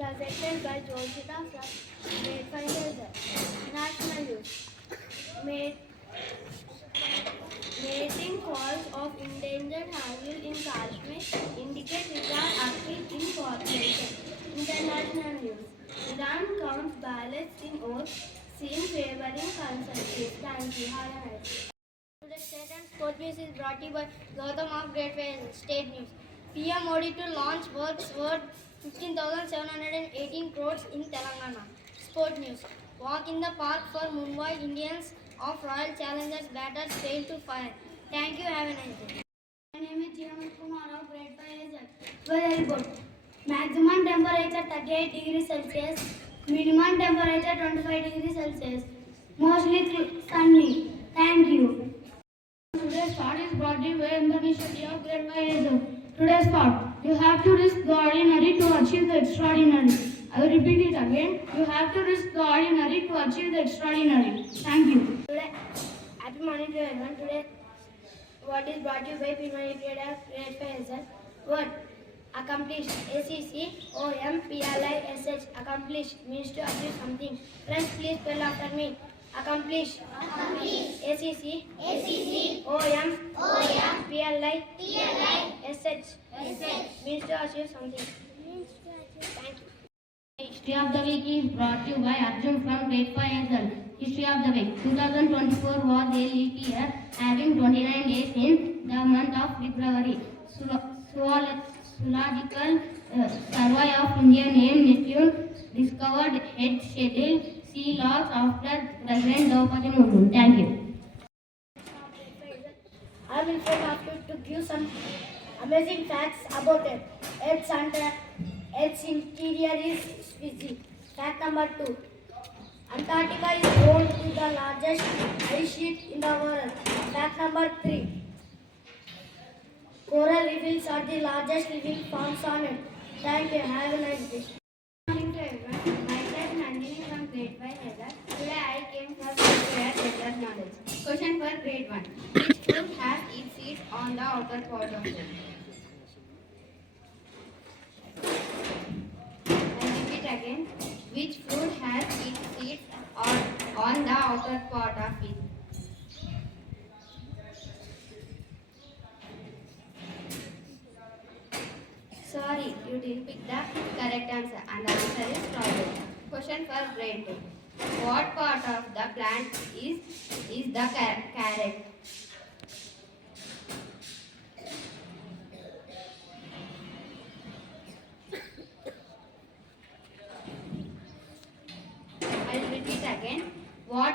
Presented by Josita from V Hazel. National News. Ma- Mating calls of endangered animals in Kashmir indicate Iran active in cooperation. International News. Iran counts ballots in oath, seen favoring consensus. Thank you. Have a nice day. Today's State and Sport News is brought to you by Gautam of Great Wales State News. PM Modi to launch works worth 15,718 crores in Telangana. Sport News. Walk in the park for Mumbai Indians of Royal Challengers batters failed to fire. Thank you. Have a nice day. My name is Jiamat Kumar of Great Hazel. Weather report. Maximum temperature 38 degrees Celsius. Minimum temperature 25 degrees Celsius. Mostly sunny. Thank you. Today's thought is brought to you by Indonesia of Great Hazel. Today's thought. You have to risk the ordinary to achieve the extraordinary. I will repeat it again. You have to risk the ordinary to achieve the extraordinary. Thank you. Today, happy morning to everyone. Today, what is brought to you by Pimani Period of Great Hazel. Word. Accomplished. ACCOMPLISH. Accomplished means to achieve something. Friends, please spell after me. Accomplish. ACCOMPLISH means to achieve something. Thank you. History of the week is brought to you by Arjun from Great Hazel. History of the week. 2024 was a leap year, having 29 days in the month of February. Zoological survey of India named Neptune discovered head-shaded sea logs after President Draupadi Murmu. Thank you. I will have to give some amazing facts about it. Earth's interior is fizzy. Fact number 2. Antarctica is home to the largest ice sheet in the world. Fact number 3. Coral reefs are the largest living forms on it. Thank you. Have a nice day. Good morning to everyone. Myself Nandini from Grade 5 Hazel. Today I came for general knowledge. Question for Grade 1. Which fruit has its seeds on the outer part of it? I repeat again. Which fruit has its seeds on the outer part of it? Sorry, you didn't pick the correct answer, and the answer is strawberry. Question for Grade 2. What part of the plant is the carrot? I'll repeat again. What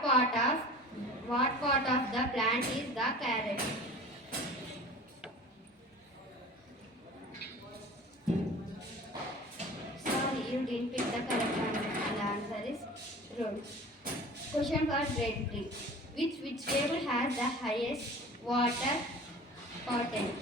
part of the plant is the carrot? You didn't pick the correct answer, and the answer is road. Question for Grade 3. Which vegetable has the highest water content?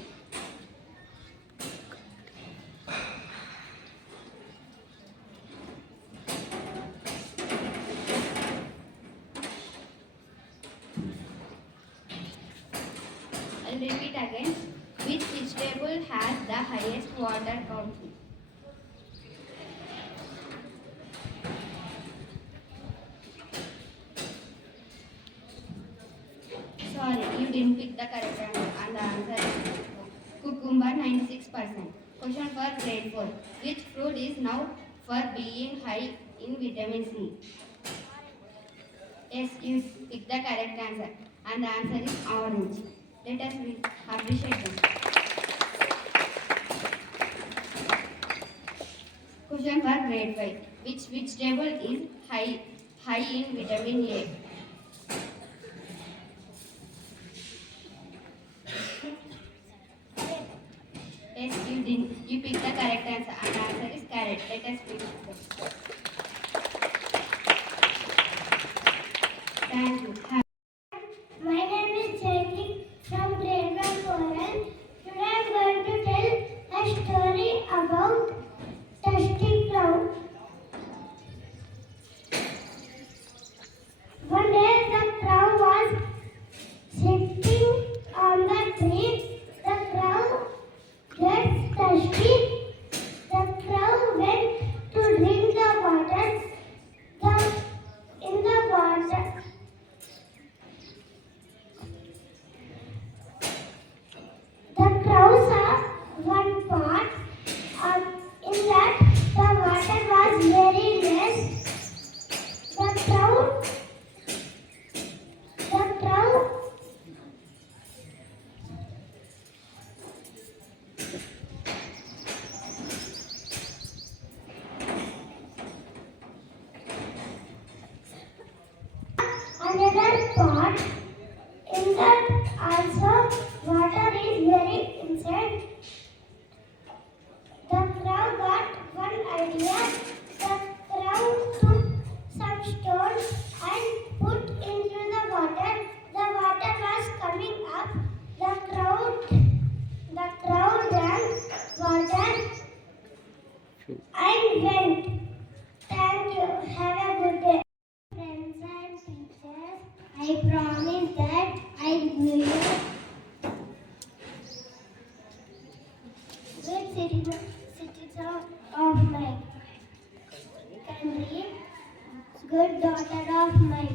I'll repeat again. Which vegetable has the highest water content? Sorry, you didn't pick the correct answer, and the answer is cucumber, 96%. Question for Grade 4. Which fruit is known for being high in vitamin C? Yes, you picked the correct answer, and the answer is orange. Let us appreciate them. Question for Grade 5. Which vegetable is high in vitamin A? Yes, you did. You picked the correct answer, and the answer is carrot. Let us finish this. Thank you. My name is Jayati from Grade 1 Foreign. Today I am going to tell a story about Dusty Cloud. One day the crow was sitting on the tree. The crow gets thirsty. The crow went I went. Thank you. Have a good day. Friends and teachers, I promise that I will good citizen of my country, good daughter of my